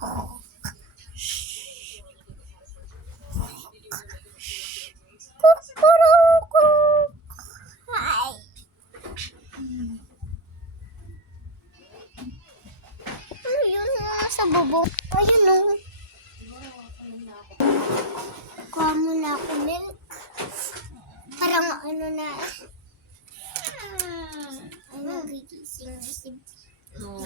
Hi. Ayun na sa bubong. Ayun o. Kuha mo na ako milk. Parang ano na. Ano, gigising na si No.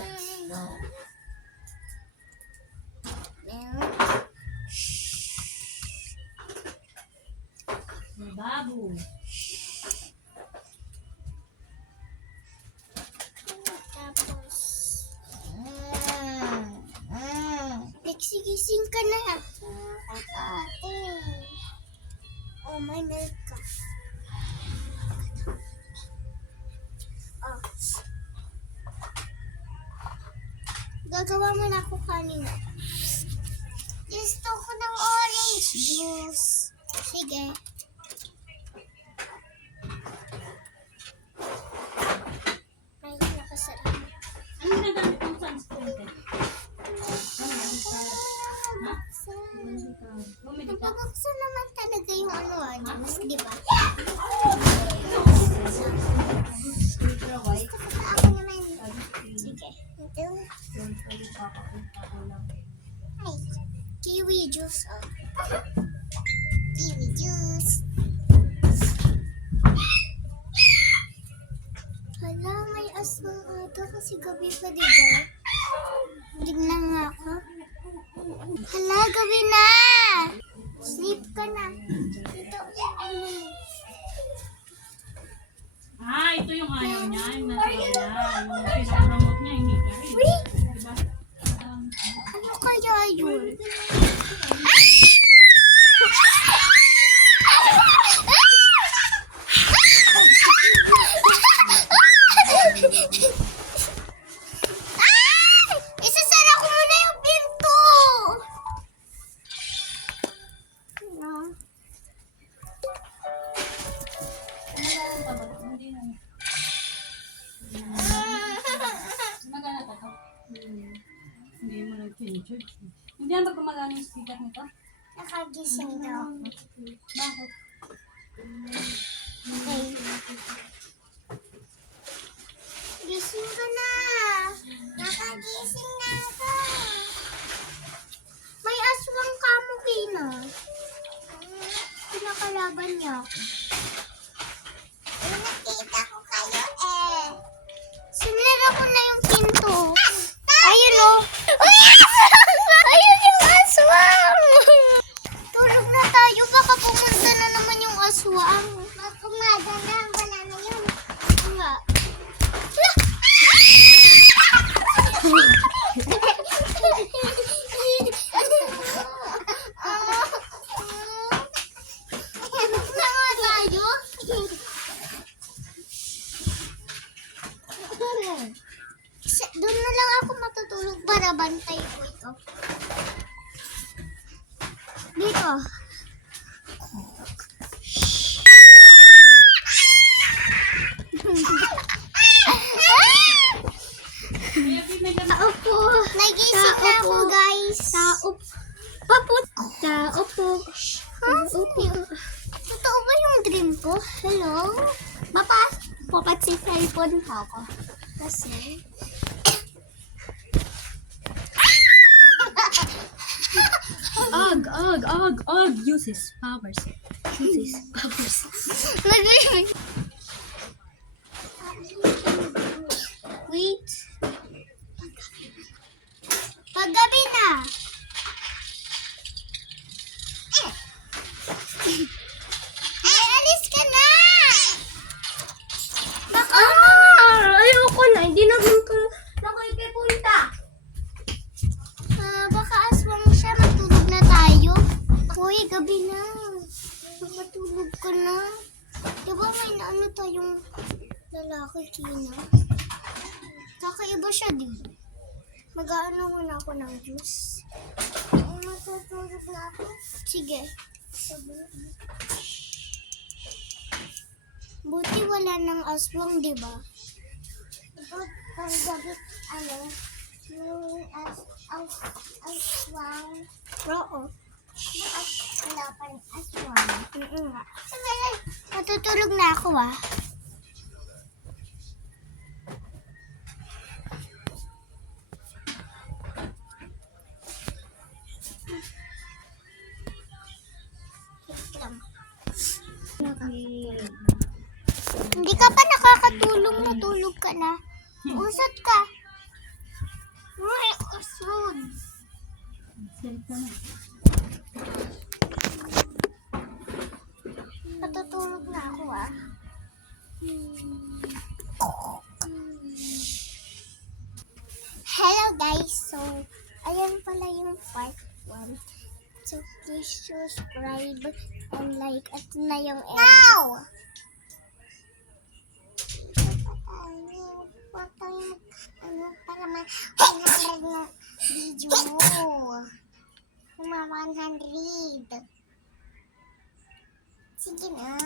milk. Babu. Tapos, Lexi, gising ka na. Ate. Oh, may milk ka. Oh. Gagawa mo na ako kanina. Gusto ko ng orange juice. Sige. Ay, nakasara. Ano nagamit mong sunscreen? Bumili ka? Napabuksan naman talaga yung juice, di ba? White. Gusto ko pa ako naman. Sige. Ito. Ay, kiwi juice. Oh. Kiwi juice. Hala, may aswang ata kasi gabi pa, di ba? Tignan nga ako. Hala, gabi na! Sleep ka na. Ito, Ito yung ayaw niya. Yung nasa niya. Yung pinapromote niya, hindi ka rin. Wait! Diba? Ano kaya yun? Isasara ko muna yung pinto! Magana ka to? Hindi mo nag-change. Hindi na ba gumagana yung speaker nito? Nakagising daw. Bakit? Okay. Gising ka na. Nakagising na ako. May aswang kamo kina. Pinakalaban niya ako. Nakita ko kayo eh. Sinira ko na yung pinto. Ayun o. Ayun yung aswang. Tulog na tayo. Baka pumunta na naman yung aswang. Kumada na. Wala na yun. Nga. Tulog na nga tayo. Doon na lang ako matutulog para bantay ko ito. Dito. Taupo. Nagising na ako, guys. Taupo. Totoo ba yung dream ko? Hello? Papat si cellphone ako. Kasi... Og, use his powers. Wait. Paggabi na. Ay, alis ka na. Baka Ayoko na. Hindi na ganito. Nakikipunta. baka aswang siya. Matulog na tayo. Uy, gabi na. Matulog ka na. Diba may naano tayong lalaki, Kina? Kakaiba siya, di ba? Mag-aano muna ako ng juice. Matutulog na ako. Sige. Buti wala ng aswang, di ba? Pag gabi, yung Oo. Wala pa rin aswang. Matutulog na ako ah. Hindi ka pa nakakatulog, matulog ka na. Usot ka. Uy, usod. Salita na. Matutulog na ako ah. Hello guys, so ayan pala yung part 1. So please subscribe and like at na yung end. No! Huwag tayong para ma-100 na video. Mga 100. Sige na.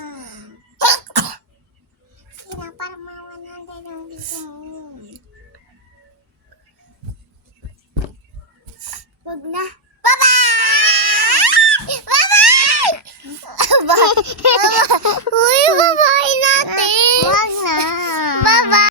Sige na, para mga 100 ang video mo. Huwag na.